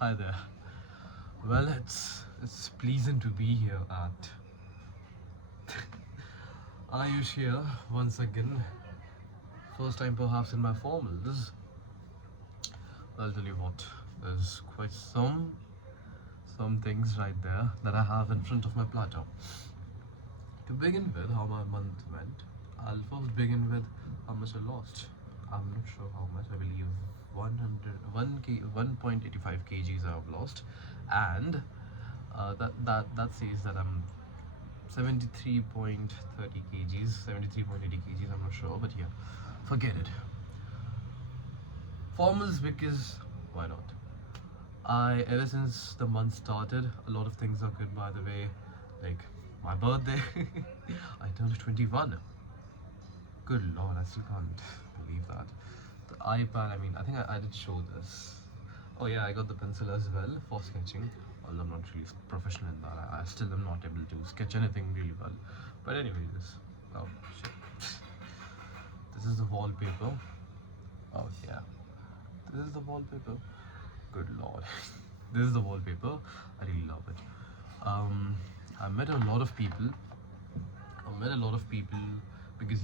Hi there. Well, it's pleasant to be here at Ayush here once again. First time perhaps in my formals. I'll tell you what. There's quite some things right there that I have in front of my platter. To begin with, how my month went. I'll first begin with how much I lost. I'm not sure how much. I believe 1.85 kgs I've lost, and that says that I'm 73.30 kgs, 73.80 kgs. I'm not sure, but yeah, forget it. Formals because why not? I ever since the month started, a lot of things are good. By the way, like my birthday, I turned 21. Good lord, I still can't believe that. The iPad, I mean, I think I did show this. Oh yeah, I got the pencil as well for sketching. Although I'm not really professional in that. I still am not able to sketch anything really well. But anyways, oh shit. This is the wallpaper. Oh yeah, this is the wallpaper. Good lord, this is the wallpaper. I really love it. Um, I met a lot of people. I met a lot of people because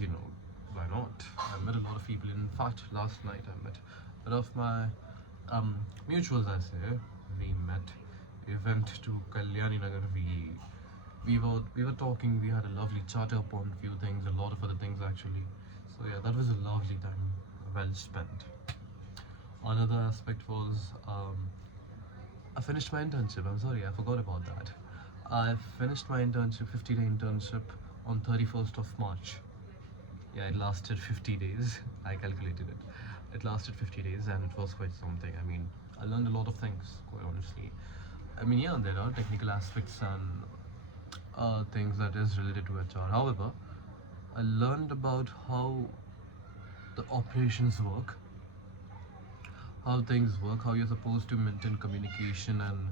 why not? I met a lot of people. In fact, last night I met a lot of my mutuals. I say we met. We went to Kalyani Nagar. We were talking. We had a lovely chat upon a few things, a lot of other things actually. So yeah, that was a lovely time, well spent. Another aspect was I finished my internship. I'm sorry, I forgot about that. I finished my internship, 50-day internship, on 31st of March. Yeah, it lasted 50 days. I calculated it. It lasted 50 days and it was quite something. I mean, I learned a lot of things, quite honestly. I mean, yeah, there are technical aspects and things that is related to HR. However, I learned about how the operations work, how things work, how you're supposed to maintain communication and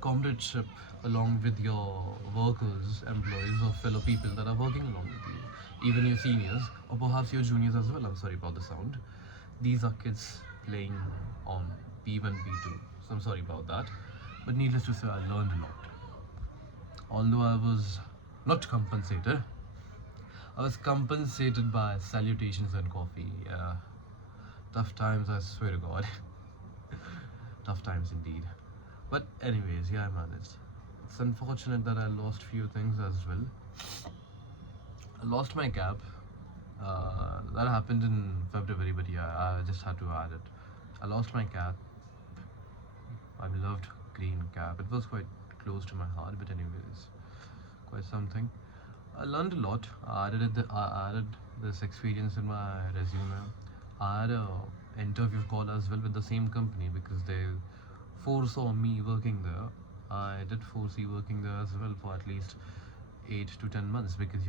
comradeship along with your workers, employees, or fellow people that are working along with you, even your seniors, or perhaps your juniors as well. I'm sorry about the sound. These are kids playing on P1, P2, so I'm sorry about that. But needless to say, I learned a lot. Although I was not compensated, I was compensated by salutations and coffee. Yeah, tough times, I swear to God. Tough times indeed. But anyways, yeah, I managed. It's unfortunate that I lost few things as well. I lost my cap. That happened in February, but yeah, I just had to add it. I lost my cap, my beloved green cap. It was quite close to my heart, but anyways, quite something. I learned a lot. I added this experience in my resume. I had a interview call as well with the same company because they foresaw me working there. I did foresee working there as well for at least 8 to 10 months because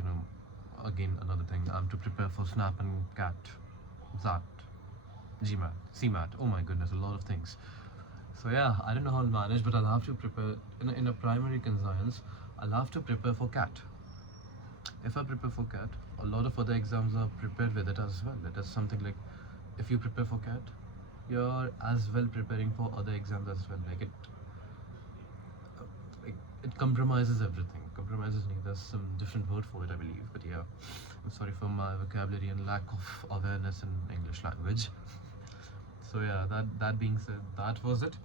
again another thing. I'm to prepare for SNAP and CAT, ZAT, GMAT, CMAT. Oh my goodness, a lot of things. So yeah, I don't know how I'll manage, but I'll have to prepare in a primary conscience. I'll have to prepare for CAT. If I prepare for CAT, a lot of other exams are prepared with it as well. It is something like if you prepare for CAT, you're as well preparing for other exams as well. Like it compromises everything. Compromises me. There's some different word for it, I believe. But yeah, I'm sorry for my vocabulary and lack of awareness in English language. So yeah, that being said, that was it.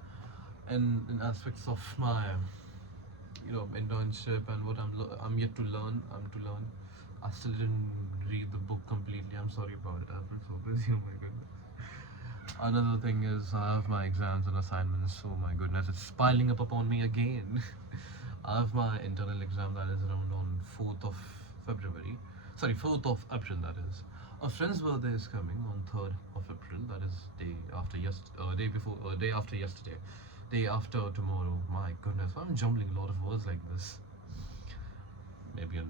And in aspects of my internship and what I'm yet to learn. I'm to learn. I still didn't read the book completely. I'm sorry about it. I've been so busy. Oh my goodness. Another thing is I have my exams and assignments. Oh my goodness, it's piling up upon me again. I have my internal exam that is around on 4th of February. Sorry, 4th of April. That is. A friend's birthday is coming on 3rd of April. That is day after yesterday, day after tomorrow. My goodness, I'm jumbling a lot of words like this. Maybe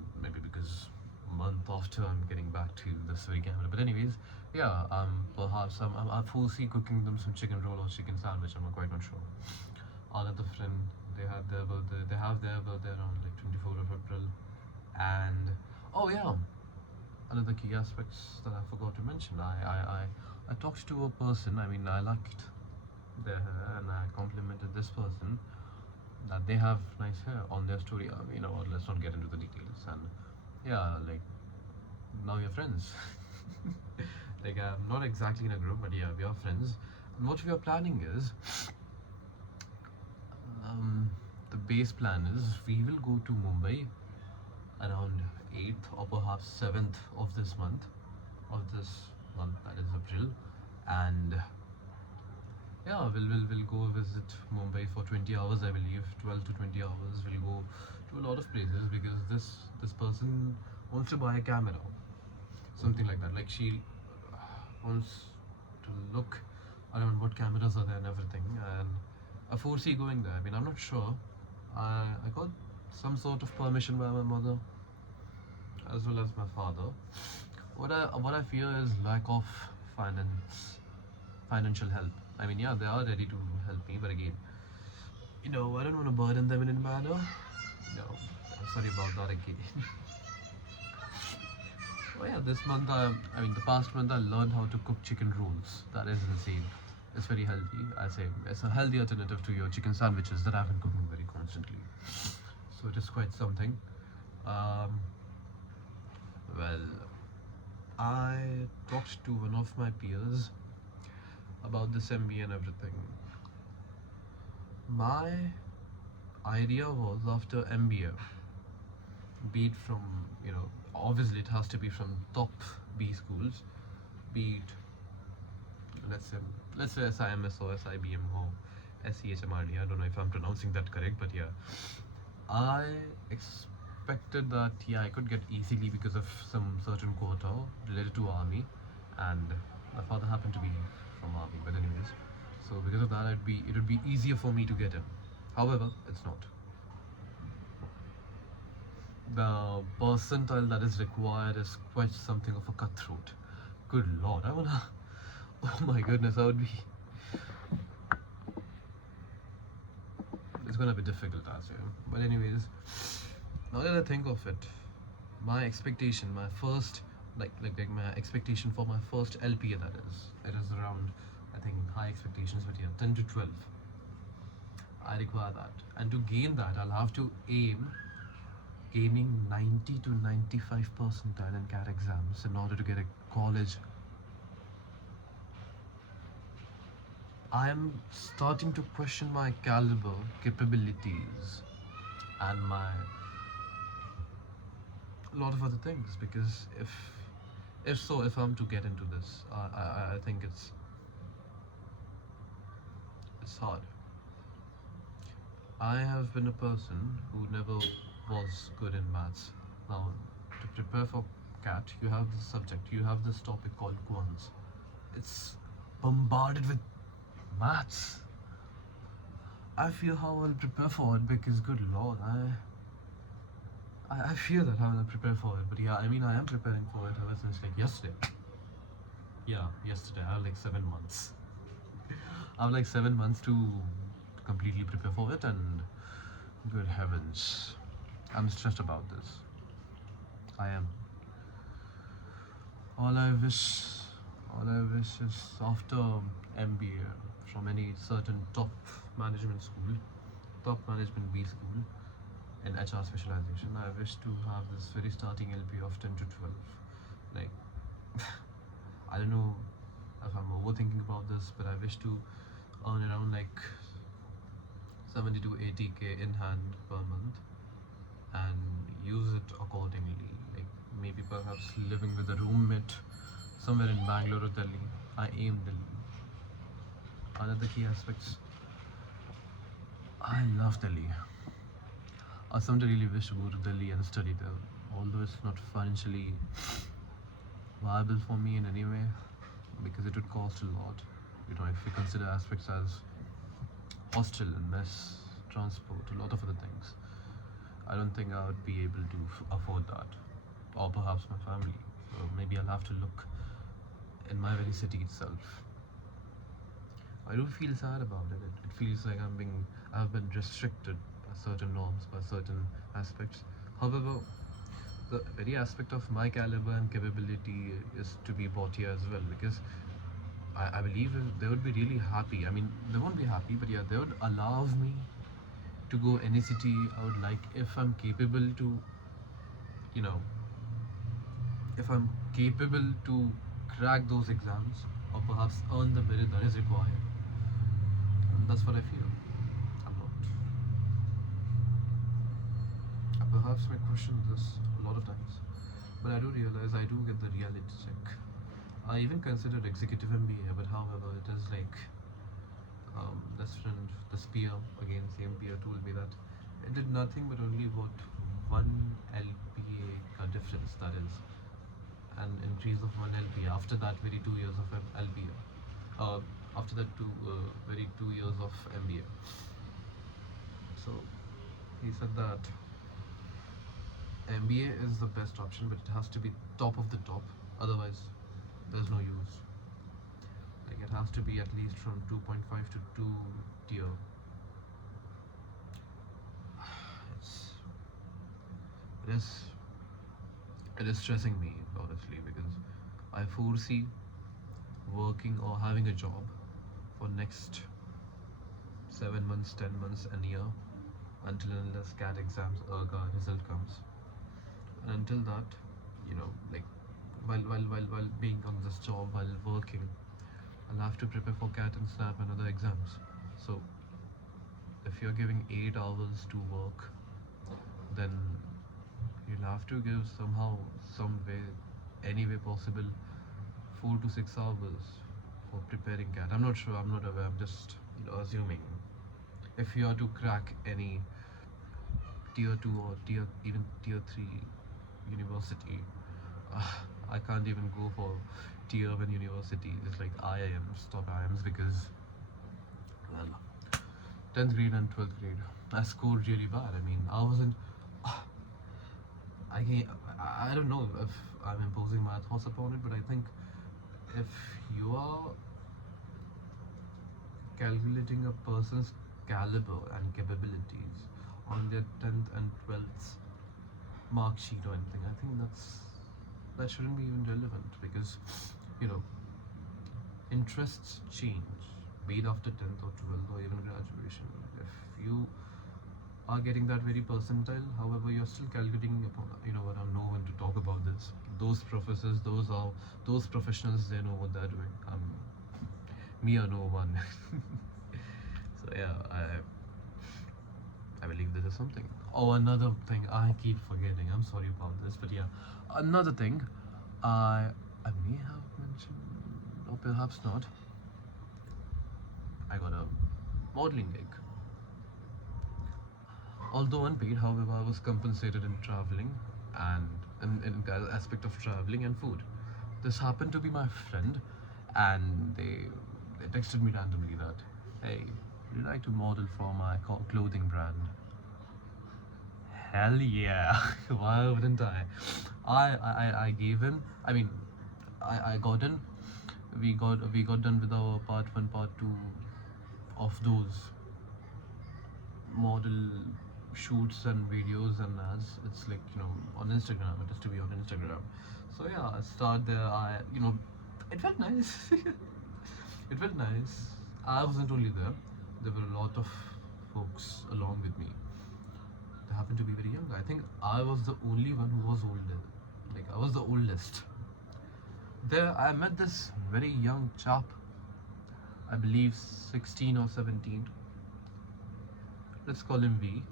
because a month after I'm getting back to this very camera. But anyways, yeah, perhaps I foresee cooking them some chicken roll or chicken sandwich. I'm quite not sure. Another friend, they had their birthday. They have their birthday around like 24th of April, and oh yeah, another key aspects that I forgot to mention. I talked to a person. I mean, I liked their hair, and I complimented this person that they have nice hair on their story. You know what? Let's not get into the details. And yeah, like now we're friends. Like I'm not exactly in a group, but yeah, we are friends. And what we are planning is, the base plan is we will go to Mumbai around 8th or perhaps 7th of this month, that is April, and yeah, we'll go visit Mumbai for 20 hours, I believe, 12 to 20 hours. We'll go to a lot of places because this person wants to buy a camera, something like that. Like she wants to look around what cameras are there and everything, and I foresee going there. I mean, I'm not sure. I got some sort of permission by my mother as well as my father. What I fear is lack of financial help. I mean, yeah, they are ready to help me, but again, I don't want to burden them in any manner. No, I'm sorry about that again. Oh yeah, this month, the past month I learned how to cook chicken rolls. That is insane. It's very healthy. I say it's a healthy alternative to your chicken sandwiches that I've been cooking very constantly. So it is quite something. Um, well, I talked to one of my peers about this MBA and everything. My idea was after MBA, be it from, obviously it has to be from top B schools, be it, let's say, SIMS or SIBM or SEHMRD. I don't know if I'm pronouncing that correct, but yeah. I expected that, yeah, I could get easily because of some certain quota related to army, and my father happened to be from army. But anyways, so because of that, it would be easier for me to get in. However, it's not. The percentile that is required is quite something of a cutthroat. Good lord, I wanna. Oh my goodness, I would be. It's gonna be difficult as well. But anyways, now that I think of it, my expectation, my first, like my expectation for my first LPA, that is, it is around, I think, high expectations, but yeah, 10 to 12. I require that, and to gain that, I'll have to aim gaining 90 to 95 percentile in CAT exams in order to get a college. I am starting to question my caliber, capabilities, and my a lot of other things, because if I'm to get into this, I think it's hard. I have been a person who never was good in maths. Now, to prepare for CAT, you have this subject, you have this topic called quants. It's bombarded with maths. I feel how I'll prepare for it because, good lord, I fear that how I'll prepare for it. But yeah, I mean, I am preparing for it ever since like yesterday. Yeah, yesterday. I have like 7 months. I have like 7 months to completely prepare for it, and good heavens, I'm stressed about this. I am. All I wish, all I wish is after MBA from any certain top management school, top management B school in HR specialization, I wish to have this very starting LP of 10 to 12. Like, I don't know if I'm overthinking about this, but I wish to earn around like 70 to 80k in hand per month and use it accordingly. Like maybe perhaps living with a roommate somewhere in Bangalore or Delhi. I aim Delhi. Another key aspects. I love Delhi. I someday really wish to go to Delhi and study there, although it's not financially viable for me in any way because it would cost a lot. If you consider aspects as hostel and mess, transport, a lot of other things, I don't think I would be able to afford that, or perhaps my family. So maybe I'll have to look in my very city itself. I do feel sad about it. It feels like I've been restricted by certain norms, by certain aspects. However, the very aspect of my caliber and capability is to be brought here as well, because I believe they would be really happy. I mean, they won't be happy, but yeah, they would allow me to go any city I would like if I'm capable to, you know, if I'm capable to crack those exams or perhaps earn the merit that is required. And that's what I feel. I'm not. I perhaps may question this a lot of times, but I do realize I do get the reality check. I even considered executive MBA, but however, it is like this friend, this peer, again, same peer told me that it did nothing but only about one LPA difference, that is, an increase of one LPA. After that, very 2 years of LPA. After that, very 2 years of MBA. So he said that MBA is the best option, but it has to be top of the top. Otherwise, there's no use. Like it has to be at least from 2.5 to 2 tier. It's, it is it is stressing me honestly because I foresee working or having a job for next 7 months, 10 months, a year until and unless CAT exams result comes. And until that, like while being on this job, while working, I'll have to prepare for CAT and SNAP and other exams. So if you're giving 8 hours to work, then you'll have to give somehow, some way, any way possible, 4 to 6 hours for preparing CAT. I'm not sure. I'm not aware. I'm just assuming. If you are to crack any tier two or even tier three university, uh, I can't even go for tier one university. It's like IIMs, top IIMs, because well, 10th grade and 12th grade, I scored really bad. I mean, I wasn't. I can't, I don't know if I'm imposing my thoughts upon it, but I think if you are calculating a person's caliber and capabilities on their 10th and 12th mark sheet or anything, I think that shouldn't be even relevant because you know interests change, be it after 10th or 12th or even graduation. If you are getting that very percentile, however, you're still calculating upon, what, I'm no one to talk about this. Those professors, those professionals, they know what they're doing. Me or no one. So yeah, I believe this is something. Oh, another thing I keep forgetting. I'm sorry about this, but yeah, another thing I may have mentioned, or perhaps not. I got a modeling gig. Although unpaid, however, I was compensated in traveling and in the aspect of traveling and food. This happened to be my friend, and they texted me randomly that, hey, would you like to model for my clothing brand? Hell yeah! Why wouldn't I? I gave in. I mean, I got in. We got done with our part one, part two of those model shoots and videos and ads. It's like on Instagram. It has to be on Instagram. So yeah, I start there. It felt nice. It felt nice. I wasn't only there. There were a lot of folks along with me. They happened to be very young. I think I was the only one who was older. Like I was the oldest. There, I met this very young chap. I believe 16 or 17. Let's call him V.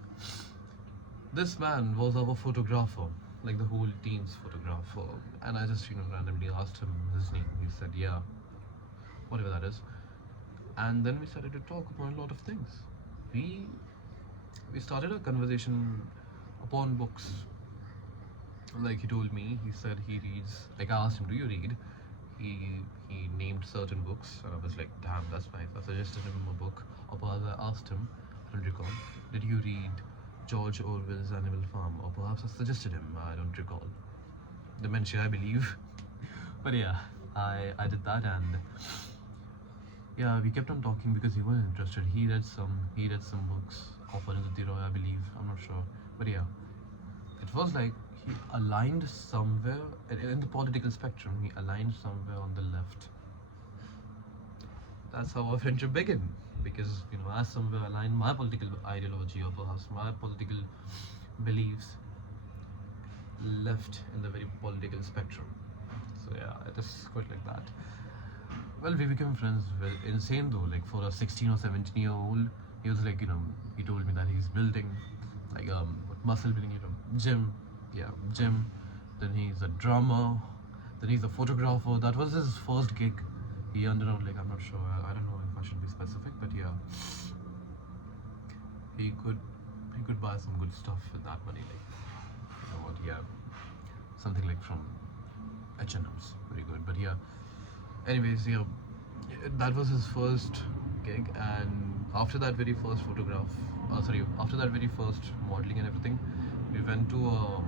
This man was our photographer, like the whole team's photographer. And I just, randomly asked him his name. He said, yeah, whatever that is. And then we started to talk about a lot of things. We started a conversation upon books. Like he told me, he said he reads. Like I asked him, do you read? He named certain books, and I was like, damn, that's nice. I suggested him a book, or perhaps I asked him, I don't recall, did you read George Orwell's Animal Farm? Or perhaps I suggested him, I don't recall. Dementia, I believe. But yeah, I did that, and yeah, we kept on talking because he was interested. He read some books of Arundhati Roy, I believe. I'm not sure, but yeah, it was like he aligned somewhere in the political spectrum. He aligned somewhere on the left. That's how our friendship began. Because, as somewhere aligned, my political ideology or perhaps my political beliefs left in the very political spectrum. So yeah, it is quite like that. Well, we became friends. Well, insane though. Like for a 16 or 17-year-old, he was like, he told me that he's building, like muscle building, gym, yeah, gym. Then he's a drummer. Then he's a photographer. That was his first gig. He earned around, like, I'm not sure. I don't know if I should be specific, but yeah, he could he could buy some good stuff with that money. Like, you know what? Yeah, something like from H&M's, very good. But yeah, anyways, yeah, that was his first gig, and after that very first photograph, after that very first modeling and everything, we went to a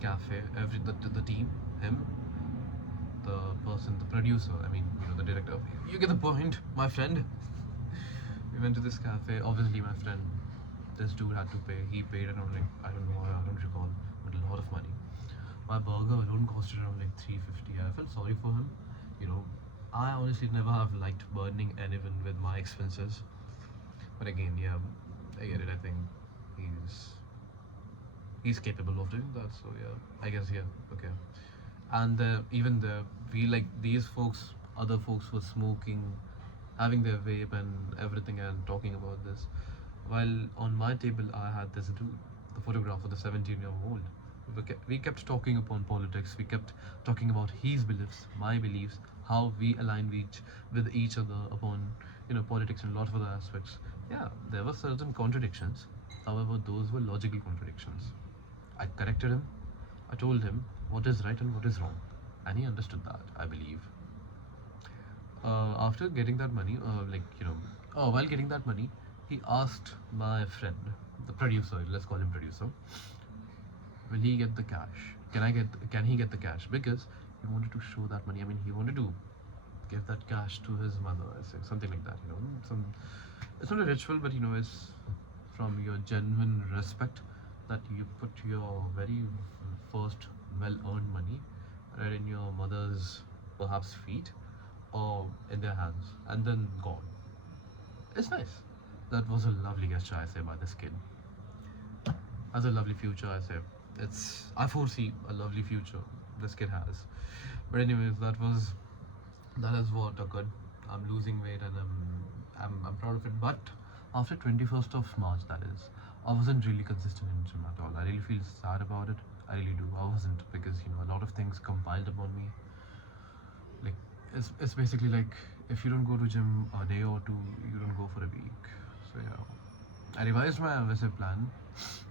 cafe. The team, him, the person, the producer. I mean, the director. You get the point, my friend. We went to this cafe. Obviously, my friend, this dude had to pay. He paid around, like, I don't know, I don't recall, but a lot of money. My burger alone costed around like 350. I felt sorry for him. You know, I honestly never have liked burdening anyone with my expenses. But again, yeah, I get it. I think he's he's capable of doing that. So yeah, I guess yeah, okay. And even we, like, these folks, other folks were smoking, having their vape and everything, and talking about this. While on my table, I had this dude, the photographer, the 17-year-old. We kept talking upon politics. We kept talking about his beliefs, my beliefs, how we align with each other upon, politics and a lot of other aspects. Yeah, there were certain contradictions. However, those were logical contradictions. I corrected him. I told him what is right and what is wrong, and he understood that, I believe. After getting that money, while getting that money, he asked my friend, the producer, let's call him producer, will he get the cash? Can he get the cash? Because he wanted to show that money. I mean, he wanted to give that cash to his mother, I say, something like that. It's not a ritual, but it's from your genuine respect that you put your very first well-earned money right in your mother's perhaps feet or in their hands, and then gone. It's nice. That was a lovely gesture, I say, by this kid. Has a lovely future, I say. I foresee a lovely future this kid has. But anyways, that is what occurred. I'm losing weight, and I'm proud of it. But after 21st of March, that is, I wasn't really consistent in gym at all. I really feel sad about it. I really do. I wasn't, because a lot of things compiled upon me. Like, it's basically like, if you don't go to gym a day or two, you don't go for a week. So yeah, I revised my visit plan.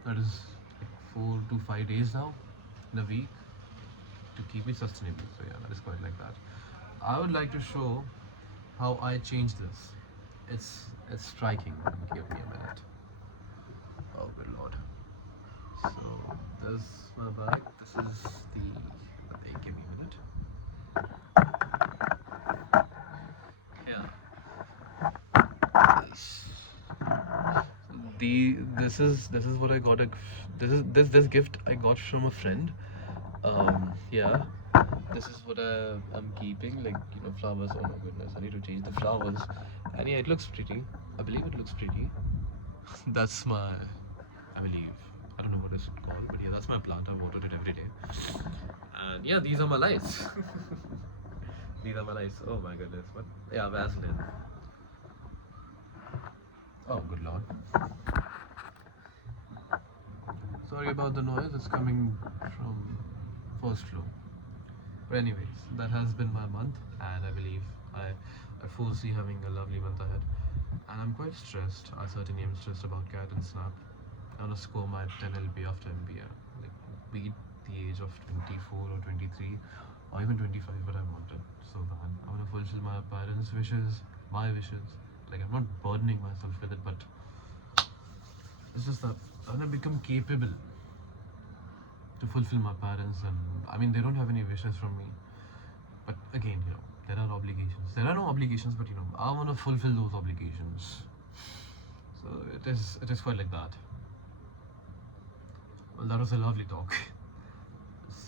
That is like 4 to 5 days now in a week to keep me sustainable. So yeah, that is quite like that. I would like to show how I changed this. It's striking. Give me a minute. Oh good lord. So this is my bag. This is the thing. Give me a minute. Yeah. This is what I got. This gift I got from a friend. Yeah. This is what I'm keeping. Like, flowers. Oh my goodness, I need to change the flowers. And yeah, it looks pretty. I believe it looks pretty. That's my. I believe. I don't know what it's called, but yeah, that's my plant. I watered it every day. And yeah, these are my lights. These are my lights. Oh my goodness. But yeah, Vaseline. Oh, good lord. Sorry about the noise, it's coming from first floor. But anyways, that has been my month, and I believe I foresee having a lovely month ahead. And I'm quite stressed. I certainly am stressed about Cat and Snap. I want to score my 10 LB after MBA. Like, beat the age of 24 or 23 or even 25, but I want it so bad. I want to fulfill my parents' wishes, my wishes. Like, I'm not burdening myself with it, but it's just that I want to become capable to fulfill my parents, and I mean, they don't have any wishes from me. But again, there are obligations. There are no obligations, but I want to fulfill those obligations. So it is quite like that. Well, that was a lovely talk.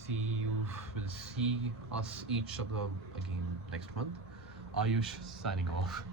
We'll see us each other again next month. Ayush signing off.